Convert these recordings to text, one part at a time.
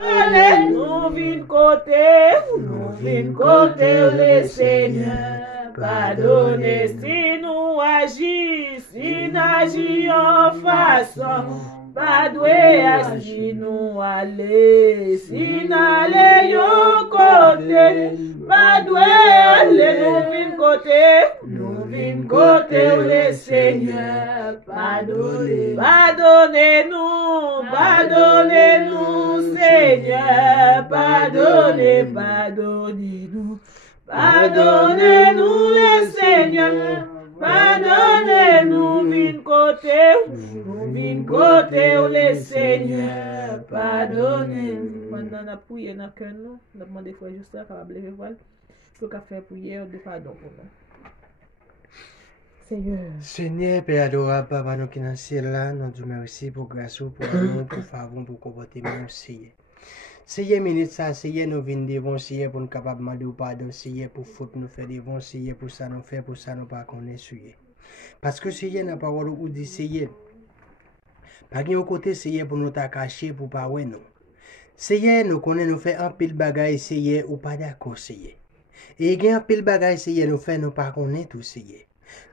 Nous vîmes côté le Seigneur. Pardonnez si nous agissons en façon. Pas doué à si nous aller, si n'allons côté. Pas doué aller, nous vîmes côté le Seigneur. Pardonnez-nous, Seigneur. Pardonnez-nous le Seigneur. Pardonnez-nous, vîmes côté le Seigneur. Pardonnez-nous. Maintenant, on a prié dans le cœur, nous. On a demandé frère Justin, capable de lever voile, pour qu'à faire prière de pardon pour nous. Seigneur, Père adorable, Papa, nous qui dans le ciel là, nous te merci pour grâce, pour amour, pour faveur, pour comportement, Seigneur. Seigneur, minute ça, Seigneur, nous venons devant, Seigneur, pour nous capables de demander pardon, Seigneur, pour faute nous faire devant, Seigneur, pour ça nous faire, pour ça nous pas connaître, Seigneur. Parce que Seigneur, la parole où dit, Seigneur, pas de côté, Seigneur, pour nous cacher, pour pas ouais, nous. Seigneur, nous connaissons, nous fait un pile bagaille, Seigneur, ou pas d'accord, Seigneur. Et il y a un pile bagaille, Seigneur, nous fait, nous pas connaître tout, Seigneur.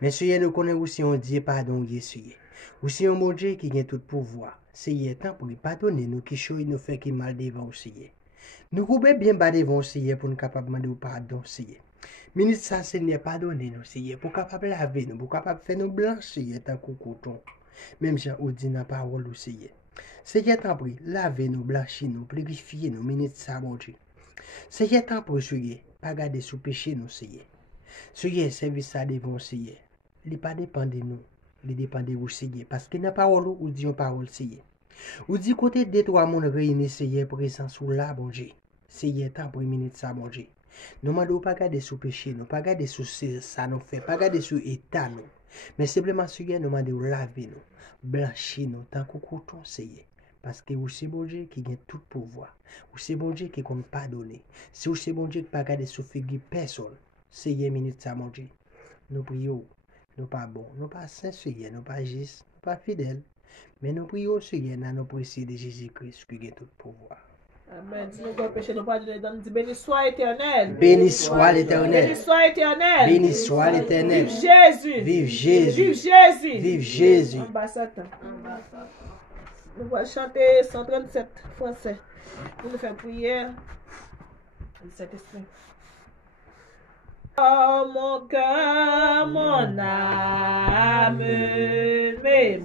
Mais Seigneur, nous connaissons aussi un Dieu pardon, Seigneur. Aussi un bon Dieu qui a tout pouvoir. Seigneur, tant pour pardonner-nous qui choisit nous fait qui mal devant, Seigneur. Nous pouvons bien bas devant, Seigneur, pour nous capables de demander pardon, Seigneur. Ministre ça, Seigneur, pardonnez-nous, Seigneur, pour capable laver nous, pour capable faire nous blanchir tant que coton. Même Jean ou dit dans la parole, Seigneur. Seigneur, tant pis, lavez-nous, blanchis-nous, purifiez-nous, ministre ça, mon Dieu. Seigneur, tant pis, Seigneur, pas garder sous péché, nous, Seigneur. Seigneur, service ça devant Seigneur. Il n'est pas dépend de nous, il dépend de vous, Seigneur. Parce que dans la parole, ou dit une parole, Seigneur. Ou dit côté des trois mondes réunis, Seigneur, présent sous là, bon Dieu. Seigneur, tant pour une minute ça, bon Dieu. Nous ne devons pas garder sous péché, nous pas garder sous ça nous fait, pas garder sous état nous. Mais simplement, Seigneur, nous demandons laver nous, blanchir nous, tant que coton, Seigneur. Parce que vous c'est bon Dieu qui a tout pouvoir. Vous c'est bon Dieu qui compte pardonner. Si vous c'est bon Dieu qui pas garder sous figure personne. Seigneur, minute ça, mon Dieu. Nous prions, nous pas bons, nous pas sincères, nous pas justes, nous pas fidèles. Mais nous prions, Seigneur, dans nos précieux de Jésus-Christ qui a tout pouvoir. Amen. Si nous avons péché, nous pas de béni soit éternel. Béni soit l'Éternel. Béni soit éternel. Béni soit l'Éternel. Vive Jésus. Vive Jésus. Vive Jésus. Vive Jésus. Nous allons chanter 137 français pour nous faire prière. Saint-Esprit. Oh mon cœur, mon âme, mais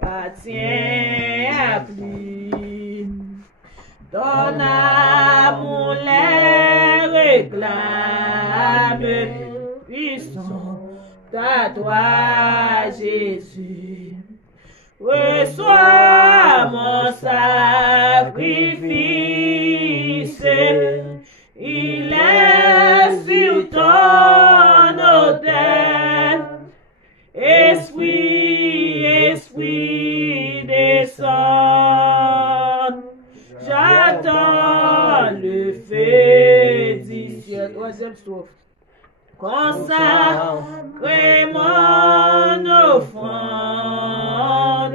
m'appartient à plus. Ton amour les réclame, puissant à toi, Jésus. Reçois mon sacrifice, il est sur ton autel. Esprit, descend. J'attends le feu du ciel. Troisième strophe. Consacrez mon offrande,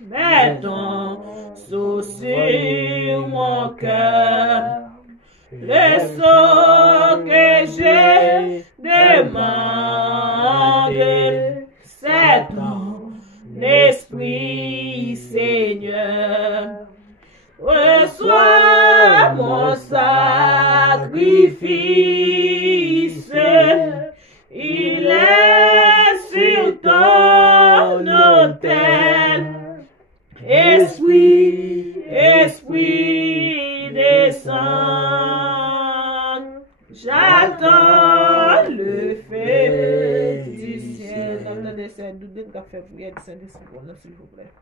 mets ton sceau sur mon cœur. Le sceau que je demande, c'est ton esprit, Seigneur. Reçois mon sacrifice, il est sur ton autel. Esprit, descend. J'attends le feu du ciel. Dans le dessin, nous devons faire prière du Saint-Esprit, s'il vous plaît.